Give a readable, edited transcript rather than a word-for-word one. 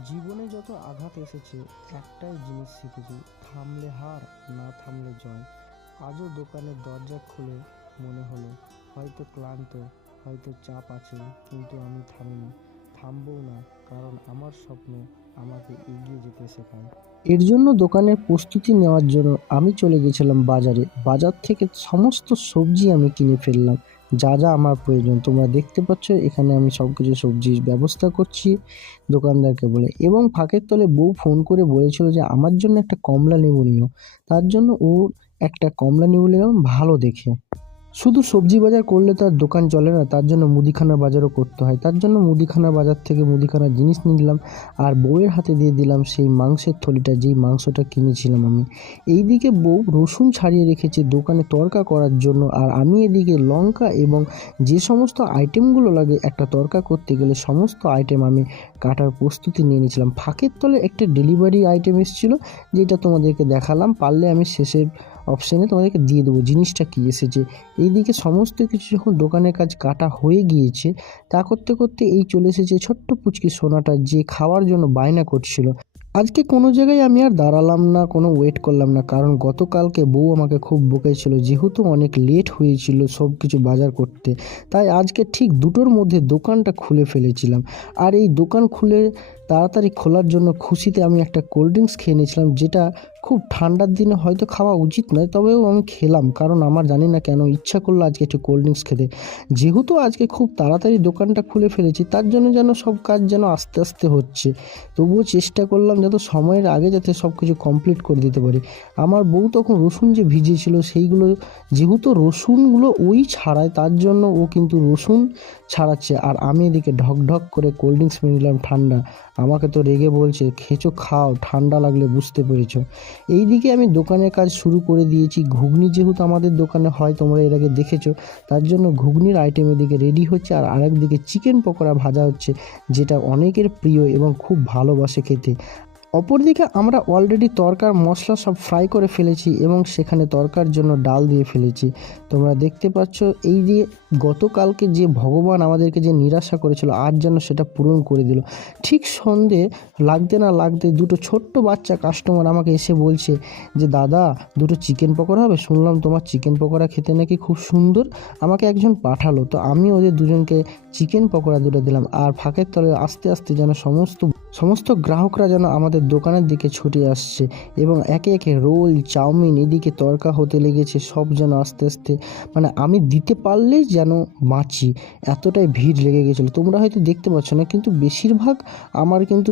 জীবনে যত আঘাত এসেছে একটাই জিনিস শিখেছি, থামলে হার, না থামলে জয়। আজও দোকানের দরজা খুলে মনে হলো হয়তো ক্লান্ত, হয়তো চাপ আছে, কিন্তু আমি থামিনি, থামবও না, কারণ আমার স্বপ্ন আমাকে এগিয়ে যেতে শেখায়। এর জন্য দোকানের প্রস্তুতি নেওয়ার জন্য আমি চলে গেছিলাম বাজারে। বাজার থেকে সমস্ত সবজি আমি কিনে ফেললাম, যা যা আমার প্রয়োজন। তোমরা দেখতে পাচ্ছ এখানে আমি সব কিছু সবজির ব্যবস্থা করছি দোকানদারকে বলে, এবং ফাঁকের তলে বউ ফোন করে বলেছিল যে আমার জন্য একটা কমলা লেবু নিও। তার জন্য ও একটা কমলা লেবু নিলাম ভালো দেখে। শুধু সবজি বাজার করলে তো আর দোকান চলে না, তার জন্য মুদিখানা বাজারও করতে হয়। তার জন্য মুদিখানা বাজার থেকে মুদিখানার জিনিস নিয়ে নিলাম, আর বউয়ের হাতে দিয়ে দিলাম সেই মাংসের থলিটা, যেই মাংসটা কিনেছিলাম আমি। এইদিকে বউ রসুন ছাড়িয়ে রেখেছে দোকানে তড়কা করার জন্য, আর আমি এদিকে লঙ্কা এবং যে সমস্ত আইটেমগুলো লাগে একটা তড়কা করতে গেলে সমস্ত আইটেম আমি কাটার প্রস্তুতি নিয়ে নিয়েছিলাম। ফাঁকের তলে একটা ডেলিভারি আইটেম এসেছিলো, যেটা তোমাদেরকে দেখালাম, পারলে আমি শেষের অপশানে তোমাদেরকে দিয়ে দেবো জিনিসটা কী এসেছে। এইদিকে সমস্ত কিছু যখন দোকানের কাজ কাটা হয়ে গিয়েছে, তা করতে করতে এই চলে এসেছে ছোট্ট পুচকি সোনাটা, যে খাওয়ার জন্য বায়না করছিল। আজকে কোনো জায়গায় আমি আর দাঁড়ালাম না, কোনো ওয়েট করলাম না, কারণ গতকালকে বউ আমাকে খুব বকেছিল, যেহেতু অনেক লেট হয়েছিল সব কিছু বাজার করতে। তাই আজকে ঠিক 2টোর মধ্যে দোকানটা খুলে ফেলেছিলাম। আর এই দোকান খুলে তাড়াতাড়ি খোলার জন্য খুশিতে আমি একটা কোল্ড ড্রিঙ্কস খেয়ে নিয়েছিলাম, যেটা খুব ঠান্ডার দিনে হয়তো খাওয়া উচিত নয়, তবেও আমি খেলাম, কারণ আমার জানি না কেন ইচ্ছা করলো আজকে একটু কোল্ড ড্রিঙ্কস খেতে। যেহেতু আজকে খুব তাড়াতাড়ি দোকানটা খুলে ফেলেছি, তার জন্য যেন সব কাজ যেন আস্তে আস্তে হচ্ছে, তবুও চেষ্টা করলাম যত সময়ের আগে যাতে সব কিছু কমপ্লিট করে দিতে পারি। আমার বউ তখন রসুন যে ভিজিয়েছিল সেইগুলো, যেহেতু রসুনগুলো ওই ছাড়ায়, তার জন্য ও কিন্তু রসুন ছাড়াচ্ছে, আর আমি এদিকে ঢক ঢক করে কোল্ড ড্রিঙ্কস নিয়ে নিলাম ঠান্ডা। আমাকে তো রেগে বলছে, খেয়েছো খাও, ঠান্ডা লাগলে বুঝতে পেরেছো। এইদিকে আমি দোকানের কাজ শুরু করে দিয়েছি। ঘুগনি যেহেতু আমাদের দোকানে হয়, তোমরা এর আগে দেখেছো, তার জন্য ঘুগনির আইটেম এদিকে রেডি হচ্ছে, আর আরেকদিকে চিকেন পকোড়া ভাজা হচ্ছে, যেটা অনেকের প্রিয় এবং খুব ভালোবাসে খেতে। অপরদিকে আমরা অলরেডি তরকার মশলা সব ফ্রাই করে ফেলেছি এবং সেখানে তরকার জন্য ডাল দিয়ে ফেলেছি। তোমরা দেখতে পাচ্ছ এই যে গতকালকে যে ভগবান আমাদেরকে যে নিরাশা করেছিল, আজ যেন সেটা পূরণ করে দিল। ঠিক সন্ধে লাগতে না লাগতে 2টো ছোট্ট বাচ্চা কাস্টমার আমাকে এসে বলছে যে দাদা, 2টো চিকেন পকোড়া হবে, শুনলাম তোমার চিকেন পকোড়া খেতে নাকি খুব সুন্দর। আমাকে একজন পাঠালো, তো আমি ওদের দুজনকে চিকেন পকোড়া 2টো দিলাম। আর ফাঁকের তলে আস্তে আস্তে যেন সমস্ত গ্রাহকরা যেন আমাদের দোকানের দিকে ছুটে আসছে, এবং একে একে রোল, চাউমিন, এদিকে তড়কা হতে লেগেছে। সব যেন আস্তে আস্তে, মানে আমি দিতে পারলেই যেন বাঁচি, এতটাই ভিড় লেগে গেছিলো। তোমরা হয়তো দেখতে পাচ্ছ না, কিন্তু বেশিরভাগ আমার কিন্তু